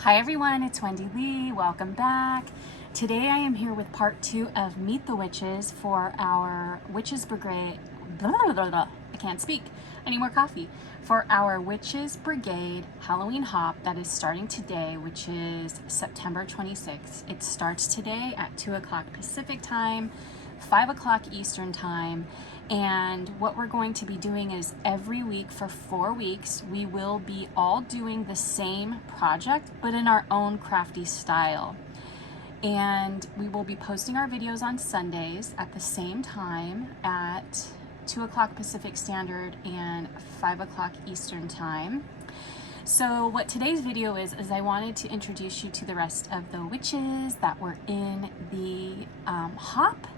Hi everyone, it's Wendy Lee. Welcome back. Today I am here with part 2 of Meet the Witches for our Witches Brigade. I can't speak. I need more coffee. For our Witches Brigade Halloween Hop that is starting today, which is September 26th. It starts today at 2 o'clock Pacific time, 5 o'clock Eastern time. And what we're going to be doing is every week for 4 weeks, we will be all doing the same project, but in our own crafty style. And we will be posting our videos on Sundays at the same time at 2 o'clock Pacific Standard and 5 o'clock Eastern time. So what today's video is I wanted to introduce you to the rest of the witches that were in the hop.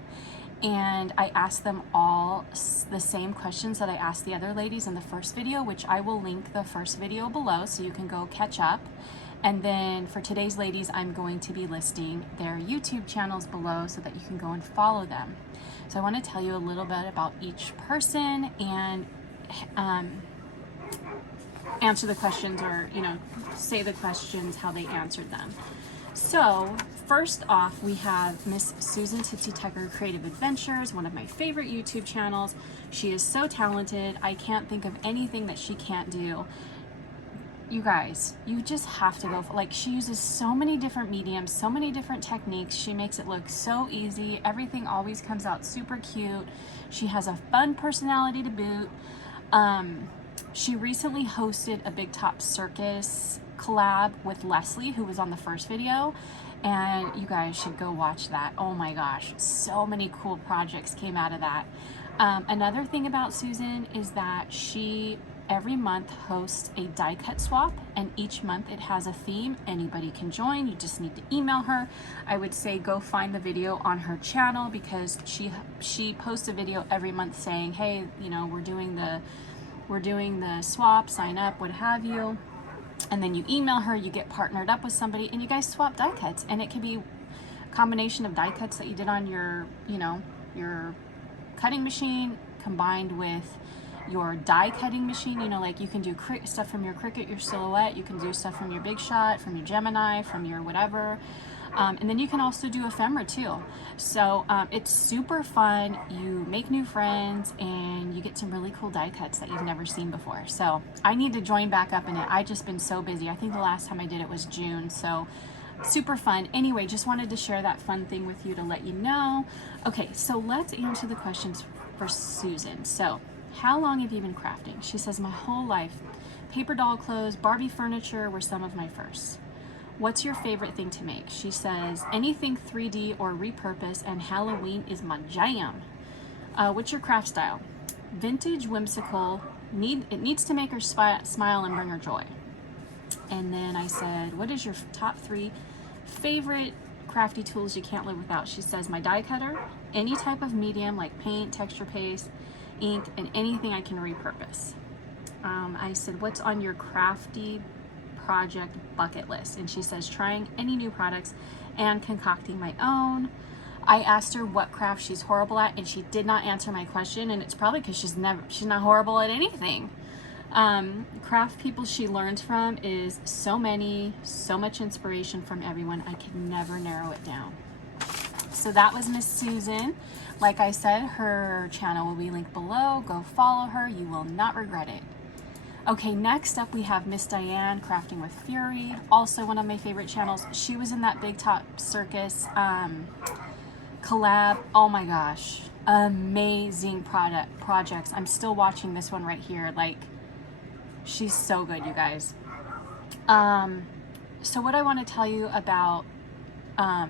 And I asked them all the same questions that I asked the other ladies in the first video, which I will link the first video below so you can go catch up. And then for today's ladies, I'm going to be listing their YouTube channels below so that you can go and follow them. So I want to tell you a little bit about each person and answer the questions, or say the questions how they answered them. So first off, we have Miss Susan Titsutek Creative Adventures, one of my favorite YouTube channels. She is so talented. I can't think of anything that she can't do. You guys, you just have to go for, she uses so many different mediums, so many different techniques. She makes it look so easy. Everything always comes out super cute. She has a fun personality to boot. She recently hosted a Big Top Circus collab with Leslie, who was on the first video, and you guys should go watch that. Oh my gosh, so many cool projects came out of that. Another thing about Susan is that she every month hosts a die cut swap, and each month it has a theme. Anybody can join. You just need to email her. I would say go find the video on her channel, because she posts a video every month saying, hey, we're doing the swap, sign up, what have you. And then you email her, you get partnered up with somebody, and you guys swap die cuts. And it could be a combination of die cuts that you did on your, your cutting machine combined with your die cutting machine. You can do stuff from your Cricut, your Silhouette, you can do stuff from your Big Shot, from your Gemini, from your whatever. And then you can also do ephemera too. So it's super fun. You make new friends and you get some really cool die cuts that you've never seen before. So I need to join back up in it. I've just been so busy. I think the last time I did it was June. So super fun. Anyway, just wanted to share that fun thing with you to let you know. Okay, so let's answer the questions for Susan. So how long have you been crafting? She says, my whole life. Paper doll clothes, Barbie furniture were some of my firsts. What's your favorite thing to make? She says, anything 3D or repurpose, and Halloween is my jam. What's your craft style? Vintage, whimsical, it needs to make her smile and bring her joy. And then I said, what is your top 3 favorite crafty tools you can't live without? She says, my die cutter, any type of medium like paint, texture paste, ink, and anything I can repurpose. I said, what's on your crafty project bucket list? And she says, trying any new products and concocting my own. I asked her what craft she's horrible at, and she did not answer my question, and it's probably because she's not horrible at anything. Craft people she learns from is so much inspiration from everyone. I could never narrow it down. So that was Miss Susan. Like I said, her channel will be linked below. Go follow her. You will not regret it. Okay, next up we have Miss Diane, Crafting with Fury, also one of my favorite channels. She was in that Big Top Circus collab. Oh my gosh, amazing projects. I'm still watching this one right here. She's so good, you guys. So what I want to tell you about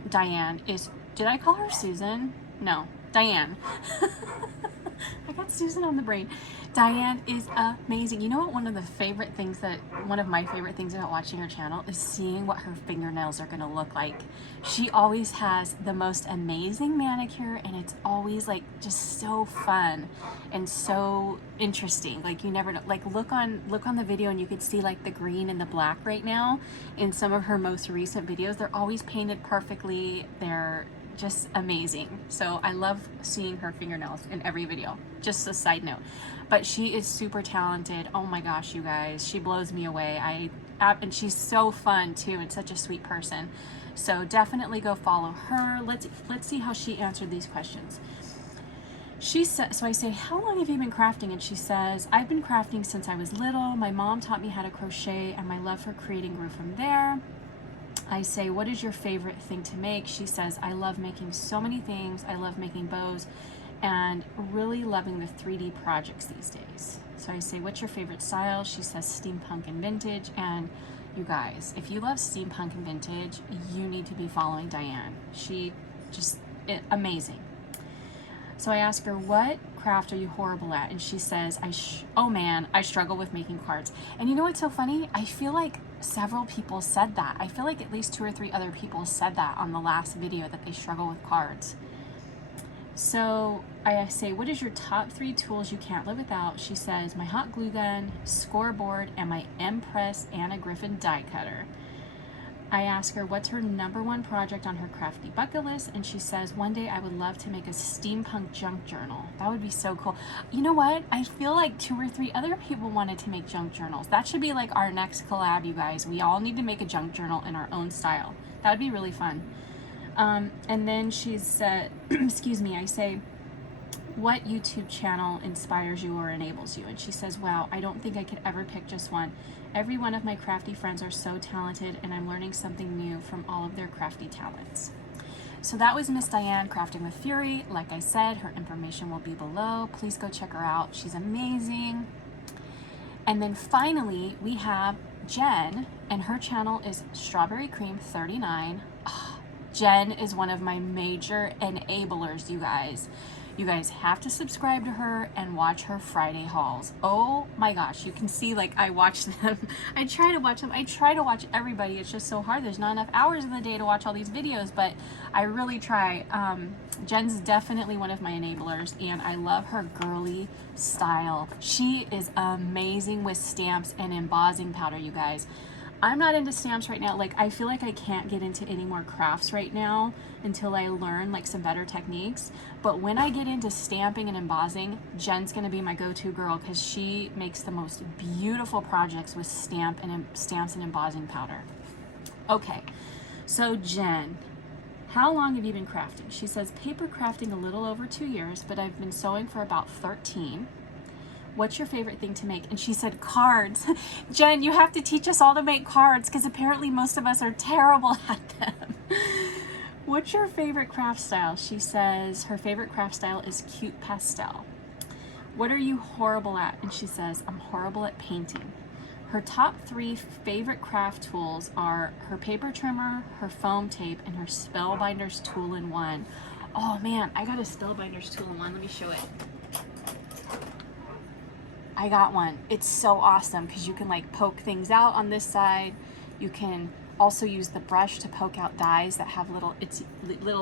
Diane is, did I call her Susan? No, Diane. I got Susan on the brain. Diane is amazing. You know what? One of my favorite things about watching her channel is seeing what her fingernails are going to look like. She always has the most amazing manicure, and it's always just so fun and so interesting. You never know. Look on the video and you could see the green and the black right now in some of her most recent videos. They're always painted perfectly. They're just amazing. So I love seeing her fingernails in every video. Just a side note. But she is super talented. Oh my gosh, you guys, she blows me away. and she's so fun too, and such a sweet person. So definitely go follow her. Let's see how she answered these questions. She said, so I say, how long have you been crafting? And she says, I've been crafting since I was little. My mom taught me how to crochet, and my love for creating grew from there. I say, what is your favorite thing to make? She says, I love making so many things. I love making bows and really loving the 3D projects these days. So I say, what's your favorite style? She says steampunk and vintage. And you guys, if you love steampunk and vintage, you need to be following Diane. She just amazing. So I ask her, what craft are you horrible at? And she says, oh man, I struggle with making cards. And you know what's so funny? I feel like several people said that. I feel like at least 2 or 3 other people said that on the last video, that they struggle with cards. So I say, what is your top 3 tools you can't live without? She says, my hot glue gun, scoreboard, and my Empress Anna Griffin die cutter. I ask her, what's her #1 project on her crafty bucket list? And she says, one day I would love to make a steampunk junk journal. That would be so cool. You know what? I feel like 2 or 3 other people wanted to make junk journals. That should be like our next collab, you guys. We all need to make a junk journal in our own style. That would be really fun. And then she said, excuse me, I say, what YouTube channel inspires you or enables you? And she says, wow, I don't think I could ever pick just one. Every one of my crafty friends are so talented, and I'm learning something new from all of their crafty talents. So that was Miss Diane, Crafting with Fury. Like I said, her information will be below. Please go check her out. She's amazing. And then finally, we have Jen, and her channel is Strawberry Cream 39. Oh, Jen is one of my major enablers, you guys. You guys have to subscribe to her and watch her Friday hauls. Oh my gosh, you can see like I watch them. I try to watch them. I try to watch everybody. It's just so hard. There's not enough hours in the day to watch all these videos, but I really try. Jen's definitely one of my enablers, and I love her girly style. She is amazing with stamps and embossing powder, you guys. I'm not into stamps right now. Like, I feel like I can't get into any more crafts right now until I learn like some better techniques. But when I get into stamping and embossing, Jen's gonna be my go-to girl, because she makes the most beautiful projects with stamps and embossing powder. Okay, so Jen, how long have you been crafting? She says, paper crafting a little over 2 years, but I've been sewing for about 13. What's your favorite thing to make? And she said, cards. Jen, you have to teach us all to make cards, because apparently most of us are terrible at them. What's your favorite craft style? She says her favorite craft style is cute pastel. What are you horrible at? And she says, I'm horrible at painting. Her top 3 favorite craft tools are her paper trimmer, her foam tape, and her Spellbinders tool-in-one. Oh man, I got a Spellbinders tool-in-one. Let me show it. I got one. It's so awesome because you can like poke things out on this side. You can also use the brush to poke out dies that have little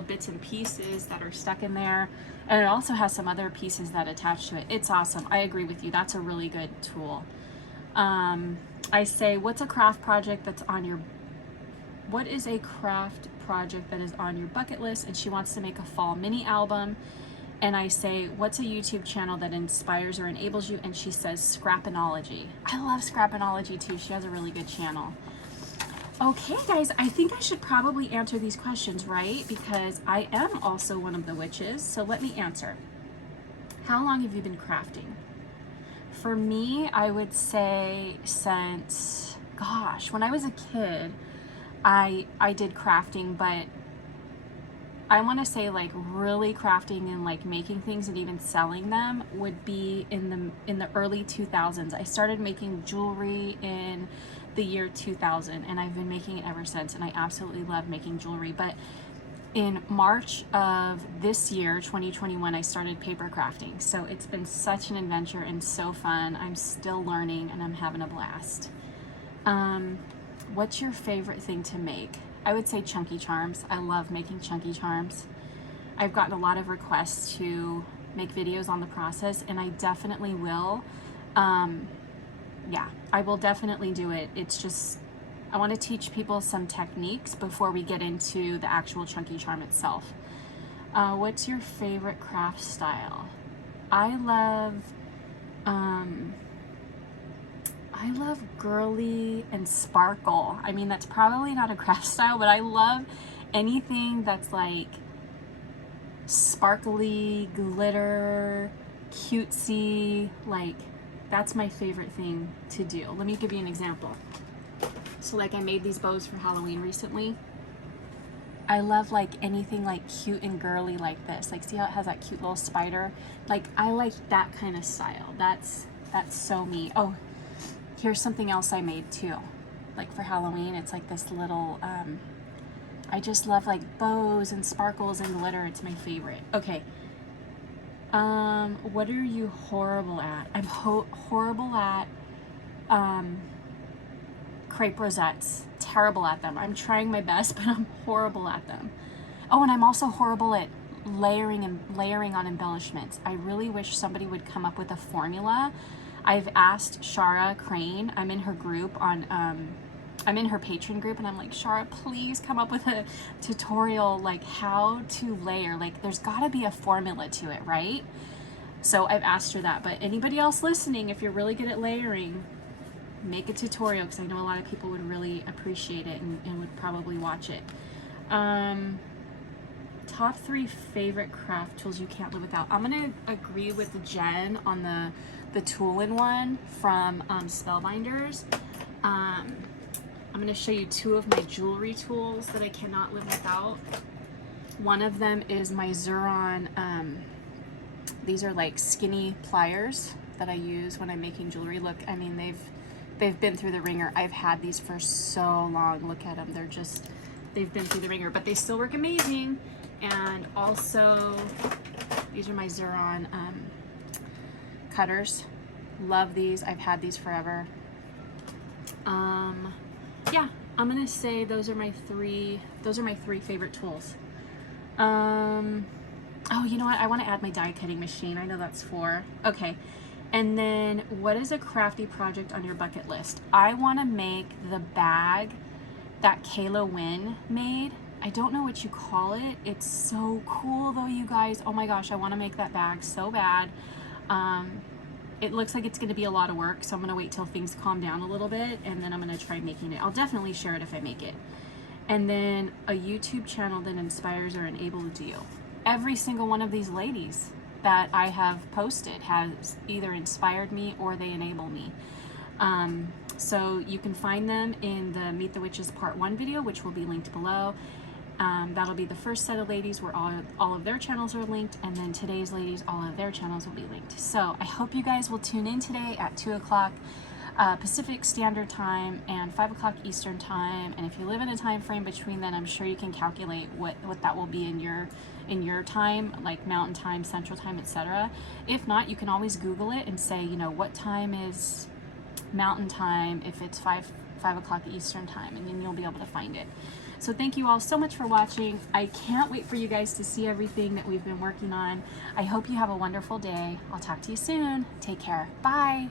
bits and pieces that are stuck in there. And it also has some other pieces that attach to it. It's awesome. I agree with you. That's a really good tool. I say, what's a craft project that's on your, what is a craft project that is on your bucket list? And she wants to make a fall mini album. And I say, what's a YouTube channel that inspires or enables you? And she says, Scrapinology. I love Scrapinology too. She has a really good channel. Okay, guys, I think I should probably answer these questions, right? Because I am also one of the witches. So let me answer. How long have you been crafting? For me, I would say since, gosh, when I was a kid, I did crafting, but I want to say like really crafting and like making things and even selling them would be in the early 2000s. I started making jewelry in the year 2000, and I've been making it ever since, and I absolutely love making jewelry. But in March of this year, 2021, I started paper crafting. So it's been such an adventure and so fun. I'm still learning and I'm having a blast. What's your favorite thing to make? I would say chunky charms. I love making chunky charms. I've gotten a lot of requests to make videos on the process, and I definitely will. Yeah, I will definitely do it. It's just, I want to teach people some techniques before we get into the actual chunky charm itself. What's your favorite craft style? I love, I love girly and sparkle. I mean, that's probably not a craft style, but I love anything that's like sparkly, glitter, cutesy, like that's my favorite thing to do. Let me give you an example. So like I made these bows for Halloween recently. I love like anything like cute and girly like this. Like see how it has that cute little spider? Like I like that kind of style. That's so me. Oh, here's something else I made too. Like for Halloween, it's like this little, I just love like bows and sparkles and glitter. It's my favorite. Okay. What are you horrible at? I'm horrible at, crepe rosettes. Terrible at them. I'm trying my best, but I'm horrible at them. Oh, and I'm also horrible at layering on embellishments. I really wish somebody would come up with a formula. I've asked Shara Crane, I'm in her group on, I'm in her patron group, and I'm like, Shara, please come up with a tutorial like how to layer. Like there's gotta be a formula to it, right? So I've asked her that, but anybody else listening, if you're really good at layering, make a tutorial, because I know a lot of people would really appreciate it and would probably watch it. Top 3 favorite craft tools you can't live without. I'm gonna agree with Jen on the tool-in-one from Spellbinders. I'm gonna show you 2 of my jewelry tools that I cannot live without. One of them is my Xuron, these are like skinny pliers that I use when I'm making jewelry. Look, I mean, they've been through the ringer. I've had these for so long. Look at them. They've been through the ringer, but they still work amazing. And also, these are my Xuron cutters. Love these. I've had these forever. Yeah, I'm gonna say those are my 3 favorite tools. Oh, you know what? I want to add my die cutting machine. I know that's 4. Okay. And then what is a crafty project on your bucket list? I want to make the bag that Kayla Wynn made. I don't know what you call it. It's so cool though, you guys. Oh my gosh, I want to make that bag so bad. It looks like it's going to be a lot of work, so I'm going to wait till things calm down a little bit, and then I'm going to try making it. I'll definitely share it if I make it. And then a YouTube channel that inspires or enables you. Every single one of these ladies that I have posted has either inspired me or they enable me. So you can find them in the Meet the Witches Part 1 video, which will be linked below. That'll be the first set of ladies where all of their channels are linked, and then today's ladies, all of their channels will be linked. So I hope you guys will tune in today at 2 o'clock Pacific Standard Time and 5 o'clock Eastern Time. And if you live in a time frame between then, I'm sure you can calculate what that will be in your time, like Mountain Time, Central Time, etc. If not, you can always Google it and say, you know, what time is Mountain Time if it's 5 o'clock Eastern Time, and then you'll be able to find it. So thank you all so much for watching. I can't wait for you guys to see everything that we've been working on. I hope you have a wonderful day. I'll talk to you soon. Take care. Bye.